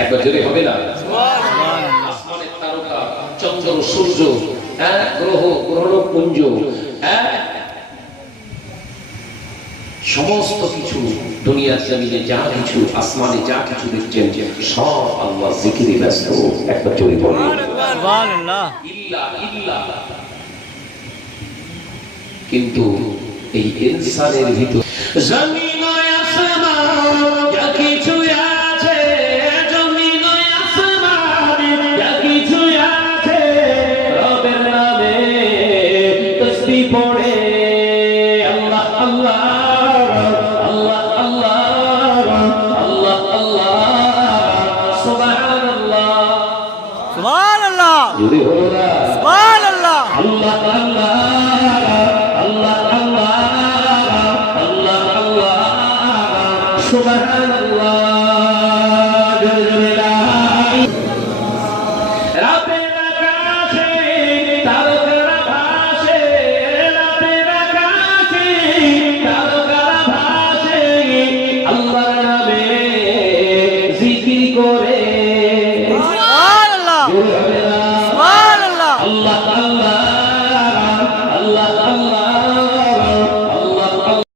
একবার জোরে হবে না? আসমানের তারকা, চন্দ্র, সূর্য, গ্রহ, গ্রহপুঞ্জ, সমস্ত কিছু দুনিয়ার জমিনে যা কিছু, আসমানে যা কিছু দেখছেন সব আল্লাহ জিকিরে ব্যস্ত। একবার জোরে বলুন সুবহানাল্লাহ। কিন্তু এই ইনসানের ভিতর জমিন আসমান যা কিছু আছে, জমিন আসমান যা কিছু আছে, রবের নামে তাসবিহ পড়ে